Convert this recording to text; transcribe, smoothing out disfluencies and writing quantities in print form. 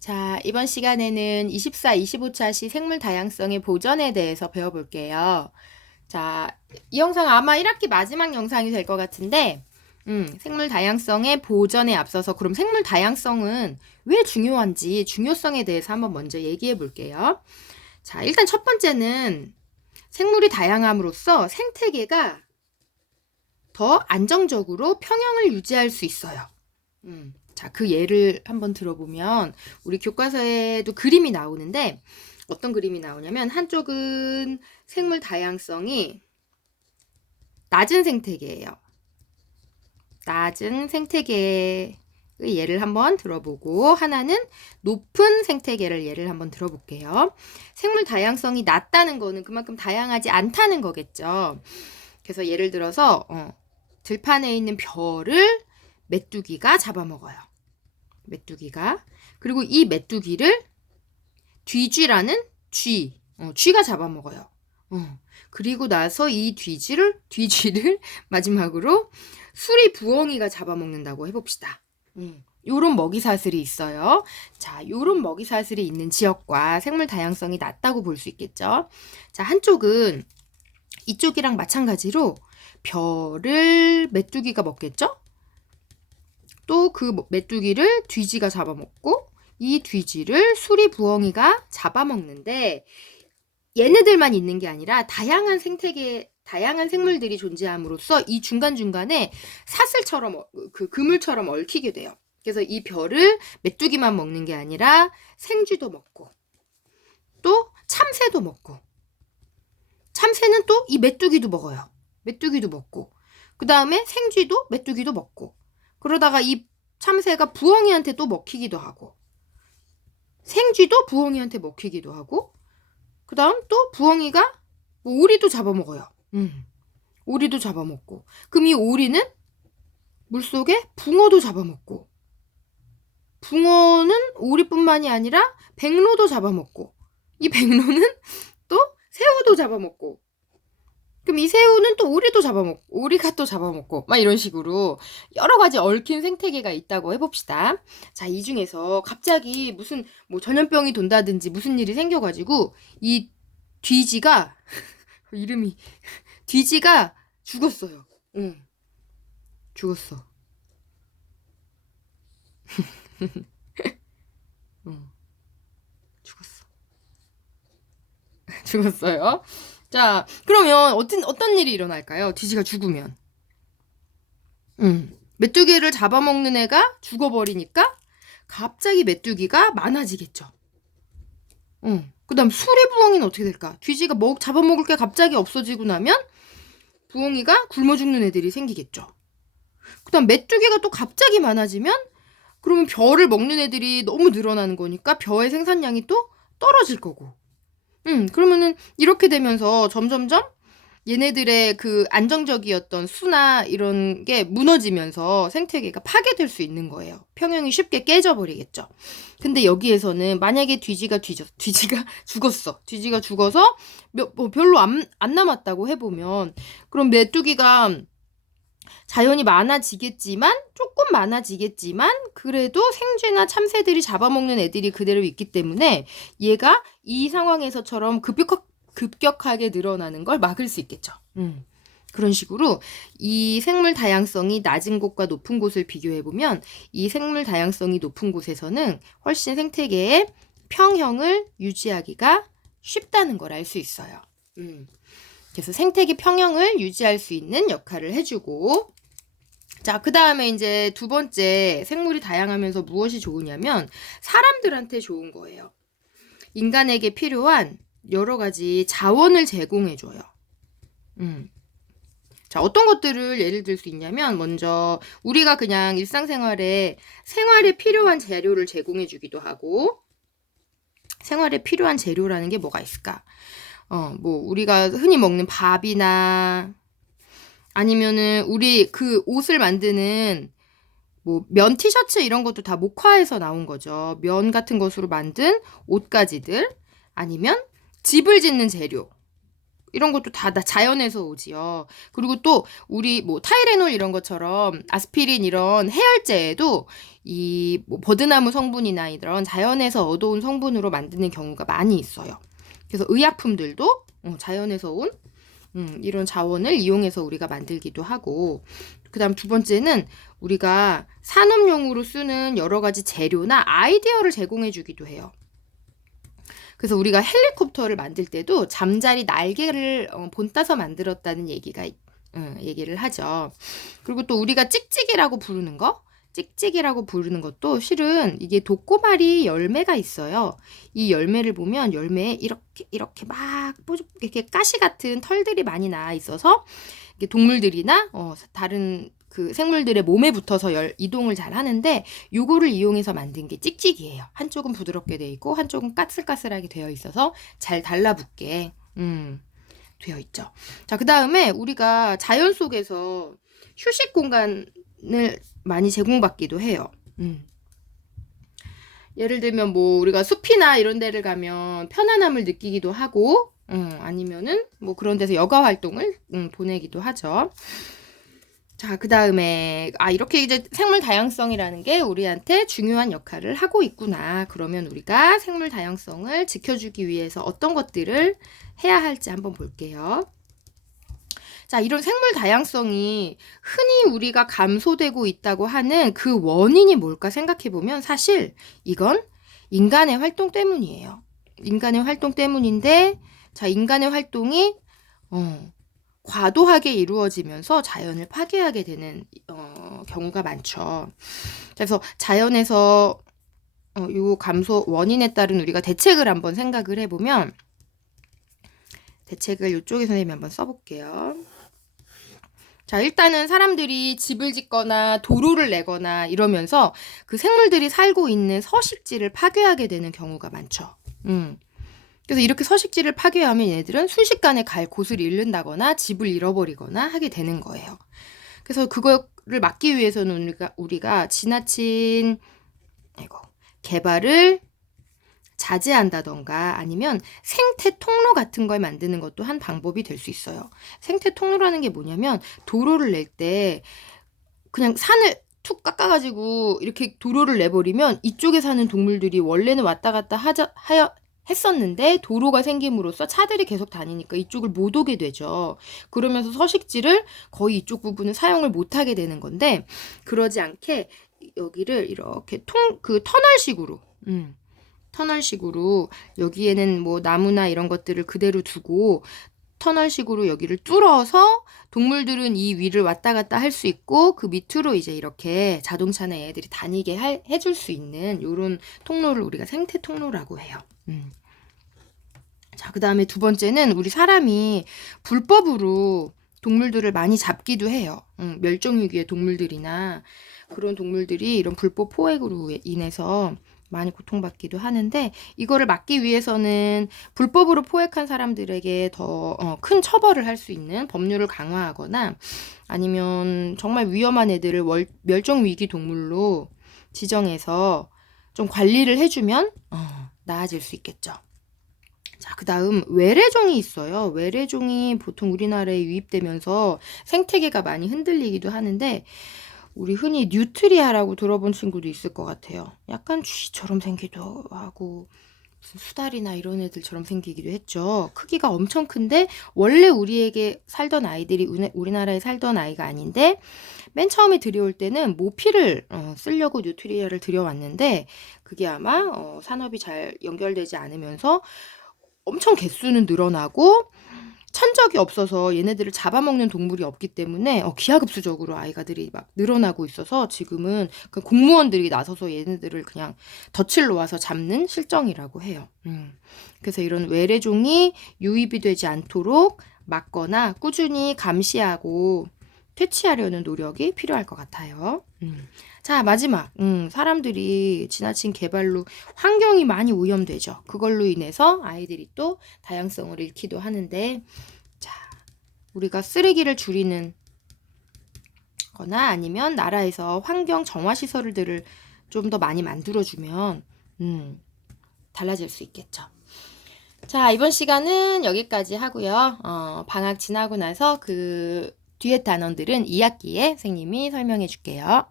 자, 이번 시간에는 24, 25차시 생물 다양성의 보전에 대해서 배워볼게요. 자, 이 영상 아마 1학기 마지막 영상이 될 것 같은데, 생물 다양성의 보전에 앞서서 그럼 생물 다양성은 왜 중요한지 중요성에 대해서 한번 먼저 얘기해 볼게요. 자, 일단 첫 번째는 생물이 다양함으로써 생태계가 더 안정적으로 평형을 유지할 수 있어요. 자, 그 예를 한번 들어보면 우리 교과서에도 그림이 나오는데 어떤 그림이 나오냐면 한쪽은 생물 다양성이 낮은 생태계예요. 낮은 생태계의 예를 한번 들어보고 하나는 높은 생태계를 예를 한번 들어볼게요. 생물 다양성이 낮다는 거는 그만큼 다양하지 않다는 거겠죠. 그래서 예를 들어서 들판에 있는 벼를 메뚜기가 잡아먹어요. 메뚜기가. 그리고 이 메뚜기를 뒤쥐라는 쥐가 잡아먹어요. 그리고 나서 이 뒤쥐를 마지막으로 수리 부엉이가 잡아먹는다고 해봅시다. 요런 먹이사슬이 있어요. 자, 요런 먹이사슬이 있는 지역과 생물 다양성이 낮다고 볼 수 있겠죠. 자, 한쪽은 이쪽이랑 마찬가지로 벼를 메뚜기가 먹겠죠? 또 그 메뚜기를 뒤쥐가 잡아먹고 이 뒤쥐를 수리 부엉이가 잡아먹는데 얘네들만 있는 게 아니라 다양한 생태계, 다양한 생물들이 존재함으로써 이 중간중간에 사슬처럼, 그물처럼 얽히게 돼요. 그래서 이 벼를 메뚜기만 먹는 게 아니라 생쥐도 먹고 또 참새도 먹고 참새는 또 이 메뚜기도 먹어요. 메뚜기도 먹고 그 다음에 생쥐도 메뚜기도 먹고 그러다가 이 참새가 부엉이한테 또 먹히기도 하고 생쥐도 부엉이한테 먹히기도 하고 그 다음 또 부엉이가 오리도 잡아먹어요. 오리도 잡아먹고 그럼 이 오리는 물속에 붕어도 잡아먹고 붕어는 오리뿐만이 아니라 백로도 잡아먹고 이 백로는 또 새우도 잡아먹고 그럼 이 새우는 또 오리도 잡아먹고 오리가 또 잡아먹고 막 이런 식으로 여러 가지 얽힌 생태계가 있다고 해봅시다. 자, 이 중에서 갑자기 무슨 뭐 전염병이 돈다든지 무슨 일이 생겨가지고 이 뒤지가 이름이 뒤지가 죽었어요. 죽었어. 죽었어. 죽었어요. 자, 그러면 어떤 일이 일어날까요? 뒤지가 죽으면. 메뚜기를 잡아먹는 애가 죽어버리니까 갑자기 메뚜기가 많아지겠죠. 그 다음 수리 부엉이는 어떻게 될까? 뒤지가 잡아먹을 게 갑자기 없어지고 나면 부엉이가 굶어 죽는 애들이 생기겠죠. 그 다음 메뚜기가 또 갑자기 많아지면 그러면 벼를 먹는 애들이 너무 늘어나는 거니까 벼의 생산량이 또 떨어질 거고. 그러면은 이렇게 되면서 점점점 얘네들의 그 안정적이었던 수나 이런 게 무너지면서 생태계가 파괴될 수 있는 거예요. 평형이 쉽게 깨져버리겠죠. 근데 여기에서는 만약에 뒤지가 죽었어. 뒤지가 죽어서 별로 안 남았다고 해보면 그럼 메뚜기가 자연이 많아지겠지만 조금 많아지겠지만 그래도 생쥐나 참새들이 잡아먹는 애들이 그대로 있기 때문에 얘가 이 상황에서처럼 급격하게 늘어나는 걸 막을 수 있겠죠. 그런 식으로 이 생물 다양성이 낮은 곳과 높은 곳을 비교해보면 이 생물 다양성이 높은 곳에서는 훨씬 생태계의 평형을 유지하기가 쉽다는 걸 알 수 있어요. 그래서 생태계 평형을 유지할 수 있는 역할을 해주고 자, 그 다음에 이제 두 번째 생물이 다양하면서 무엇이 좋으냐면 사람들한테 좋은 거예요. 인간에게 필요한 여러 가지 자원을 제공해줘요. 자, 어떤 것들을 예를 들 수 있냐면 먼저 우리가 그냥 생활에 필요한 재료를 제공해주기도 하고 생활에 필요한 재료라는 게 뭐가 있을까? 뭐 우리가 흔히 먹는 밥이나 아니면은 우리 그 옷을 만드는 뭐 면 티셔츠 이런 것도 다 목화에서 나온 거죠. 면 같은 것으로 만든 옷가지들 아니면 집을 짓는 재료 이런 것도 다 자연에서 오지요. 그리고 또 우리 뭐 타이레놀 이런 것처럼 아스피린 이런 해열제에도 이 뭐 버드나무 성분이나 이런 자연에서 얻어온 성분으로 만드는 경우가 많이 있어요. 그래서 의약품들도 자연에서 온 이런 자원을 이용해서 우리가 만들기도 하고, 그다음 두 번째는 우리가 산업용으로 쓰는 여러 가지 재료나 아이디어를 제공해 주기도 해요. 그래서 우리가 헬리콥터를 만들 때도 잠자리 날개를 본따서 만들었다는 얘기를 하죠. 그리고 또 우리가 찍찍이라고 부르는 거, 찍찍이라고 부르는 것도 실은 이게 독고마리 열매가 있어요. 이 열매를 보면 열매에 이렇게 막 이렇게 가시 같은 털들이 많이 나 있어서 이게 동물들이나 다른 그 생물들의 몸에 붙어서 이동을 잘 하는데, 요거를 이용해서 만든 게 찍찍이에요. 한쪽은 부드럽게 되어 있고 한쪽은 까슬까슬하게 되어 있어서 잘 달라붙게 되어 있죠. 자, 그 다음에 우리가 자연 속에서 휴식 공간을 많이 제공받기도 해요. 예를 들면 뭐 우리가 숲이나 이런 데를 가면 편안함을 느끼기도 하고, 아니면은 뭐 그런 데서 여가 활동을 보내기도 하죠. 자, 그 다음에 이렇게 이제 생물 다양성이라는 게 우리한테 중요한 역할을 하고 있구나. 그러면 우리가 생물 다양성을 지켜주기 위해서 어떤 것들을 해야 할지 한번 볼게요. 자, 이런 생물 다양성이 흔히 우리가 감소되고 있다고 하는 그 원인이 뭘까 생각해 보면 사실 이건 인간의 활동 때문이에요. 인간의 활동 때문인데, 자, 인간의 활동이 과도하게 이루어지면서 자연을 파괴하게 되는 경우가 많죠. 그래서 자연에서 요 감소 원인에 따른 우리가 대책을 한번 생각을 해보면, 대책을 이쪽에 선생님이 한번 써볼게요. 자, 일단은 사람들이 집을 짓거나 도로를 내거나 이러면서 그 생물들이 살고 있는 서식지를 파괴하게 되는 경우가 많죠. 그래서 이렇게 서식지를 파괴하면 얘네들은 순식간에 갈 곳을 잃는다거나 집을 잃어버리거나 하게 되는 거예요. 그래서 그거를 막기 위해서는 우리가 지나친 개발을 자제한다던가 아니면 생태 통로 같은 걸 만드는 것도 한 방법이 될 수 있어요. 생태 통로라는 게 뭐냐면 도로를 낼 때 그냥 산을 툭 깎아가지고 이렇게 도로를 내버리면 이쪽에 사는 동물들이 원래는 왔다 갔다 했었는데 도로가 생김으로써 차들이 계속 다니니까 이쪽을 못 오게 되죠. 그러면서 서식지를 거의 이쪽 부분은 사용을 못 하게 되는 건데, 그러지 않게 여기를 이렇게 터널식으로 여기에는 뭐 나무나 이런 것들을 그대로 두고 터널식으로 여기를 뚫어서 동물들은 이 위를 왔다 갔다 할 수 있고 그 밑으로 이제 이렇게 자동차나 얘들이 다니게 해줄 수 있는 이런 통로를 우리가 생태 통로라고 해요. 자, 그 다음에 두 번째는 우리 사람이 불법으로 동물들을 많이 잡기도 해요. 멸종위기의 동물들이나 그런 동물들이 이런 불법 포획으로 인해서 많이 고통받기도 하는데, 이거를 막기 위해서는 불법으로 포획한 사람들에게 더 큰 처벌을 할 수 있는 법률을 강화하거나 아니면 정말 위험한 애들을 멸종위기 동물로 지정해서 좀 관리를 해주면 나아질 수 있겠죠. 자, 그 다음 외래종이 있어요. 외래종이 보통 우리나라에 유입되면서 생태계가 많이 흔들리기도 하는데, 우리 흔히 뉴트리아라고 들어본 친구도 있을 것 같아요. 약간 쥐처럼 생기기도 하고 무슨 수달이나 이런 애들처럼 생기기도 했죠. 크기가 엄청 큰데 원래 우리에게 살던 아이들이 우리나라에 살던 아이가 아닌데, 맨 처음에 들여올 때는 모피를 쓰려고 뉴트리아를 들여왔는데 그게 아마 산업이 잘 연결되지 않으면서 엄청 개수는 늘어나고 천적이 없어서 얘네들을 잡아먹는 동물이 없기 때문에 기하급수적으로 아이가들이 막 늘어나고 있어서 지금은 그 공무원들이 나서서 얘네들을 그냥 덫을 놓아서 잡는 실정이라고 해요. 그래서 이런 외래종이 유입이 되지 않도록 막거나 꾸준히 감시하고 퇴치하려는 노력이 필요할 것 같아요. 자, 마지막. 사람들이 지나친 개발로 환경이 많이 오염되죠. 그걸로 인해서 아이들이 또 다양성을 잃기도 하는데, 자, 우리가 쓰레기를 줄이는 거나 아니면 나라에서 환경 정화 시설들을 좀 더 많이 만들어주면 달라질 수 있겠죠. 자, 이번 시간은 여기까지 하고요. 방학 지나고 나서 그 뒤에 단원들은 2학기에 선생님이 설명해 줄게요.